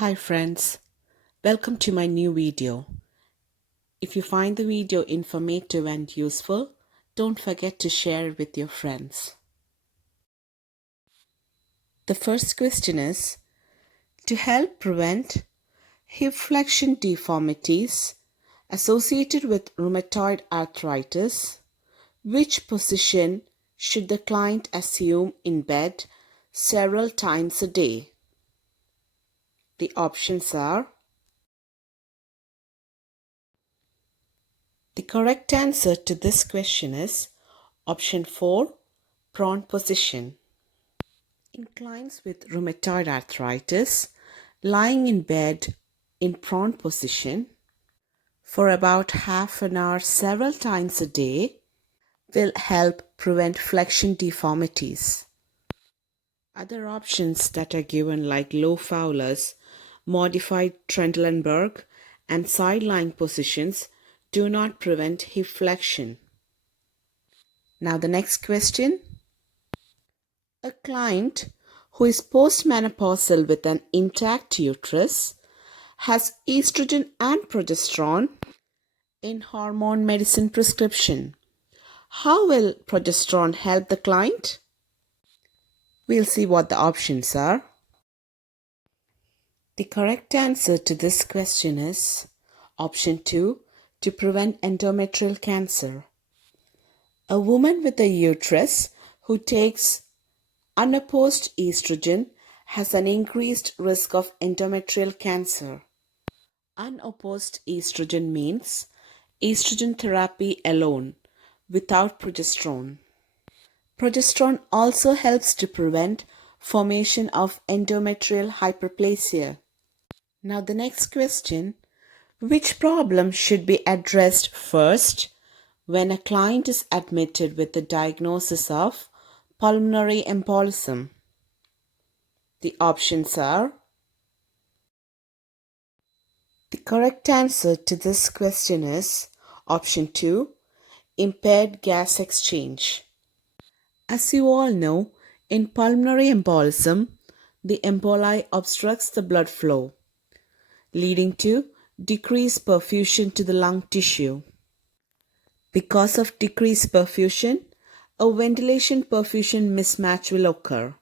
Hi friends, welcome to my new video. If you find the video informative and useful, don't forget to share it with your friends. The first question is, to help prevent hip flexion deformities associated with rheumatoid arthritis, which position should the client assume in bed several times a day? The options are: the correct answer to this question is option 4, prone position. In clients with rheumatoid arthritis, lying in bed in prone position for about half an hour several times a day will help prevent flexion deformities. Other options that are given, like low Fowler's, modified Trendelenberg, and side lying positions, do not prevent hip flexion. Now the next question. A client who is postmenopausal with an intact uterus has estrogen and progesterone in hormone medicine prescription. How will progesterone help the client? We'll see what the options are. The correct answer to this question is option 2, to prevent endometrial cancer. A woman with a uterus who takes unopposed estrogen has an increased risk of endometrial cancer. Unopposed estrogen means estrogen therapy alone, without progesterone. Progesterone also helps to prevent formation of endometrial hyperplasia. Now the next question, which problem should be addressed first when a client is admitted with the diagnosis of pulmonary embolism? The options are: the correct answer to this question is option 2, impaired gas exchange. As you all know, in pulmonary embolism, the emboli obstructs the blood flow, leading to decreased perfusion to the lung tissue. Because of decreased perfusion, a ventilation perfusion mismatch will occur,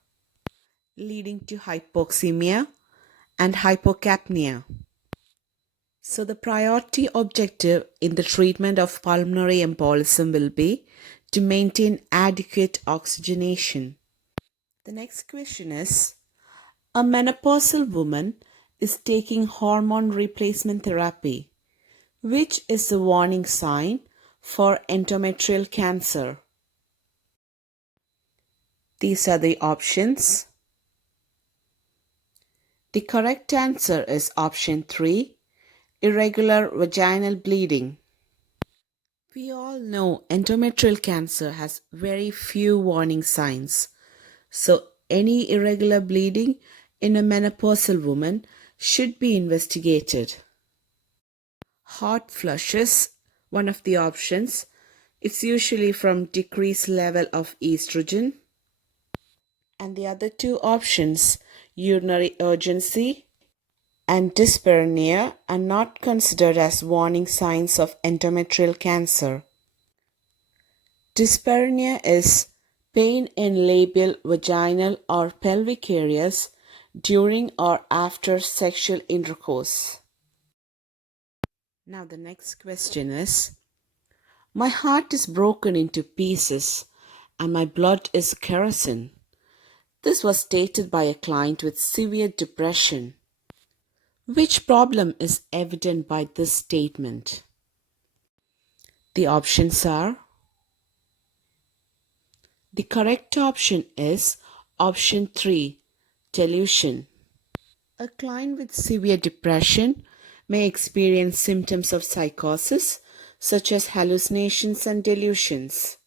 leading to hypoxemia and hypocapnia. So the priority objective in the treatment of pulmonary embolism will be to maintain adequate oxygenation. The next question is, a menopausal woman is taking hormone replacement therapy. Which is the warning sign for endometrial cancer? These are the options. The correct answer is option 3, irregular vaginal bleeding. We all know endometrial cancer has very few warning signs. So any irregular bleeding in a menopausal woman should be investigated. Hot flushes, one of the options. It's usually from decreased level of estrogen. And the other two options, urinary urgency and dyspareunia, are not considered as warning signs of endometrial cancer. Dyspareunia is pain in labial, vaginal, or pelvic areas during or after sexual intercourse. Now the next question is, my heart is broken into pieces and my blood is kerosene. This was stated by a client with severe depression. Which problem is evident by this statement? The options are: the correct option is option 3, delusion. A client with severe depression may experience symptoms of psychosis such as hallucinations and delusions.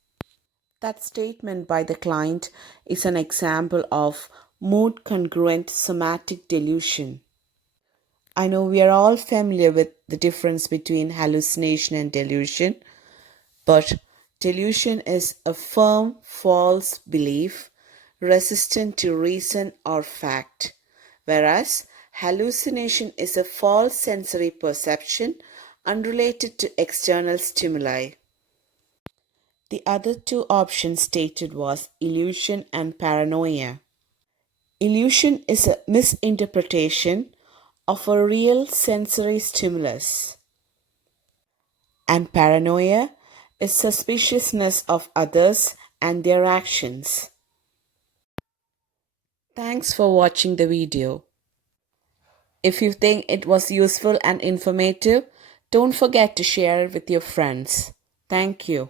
That statement by the client is an example of mood congruent somatic delusion. I know we are all familiar with the difference between hallucination and delusion, but delusion is a firm, false belief resistant to reason or fact, whereas Hallucination is a false sensory perception unrelated to external stimuli. The other two options stated was illusion and paranoia. Illusion is a misinterpretation of a real sensory stimulus, and paranoia is suspiciousness of others and their actions. Thanks for watching the video. If you think it was useful and informative, don't forget to share it with your friends. Thank you.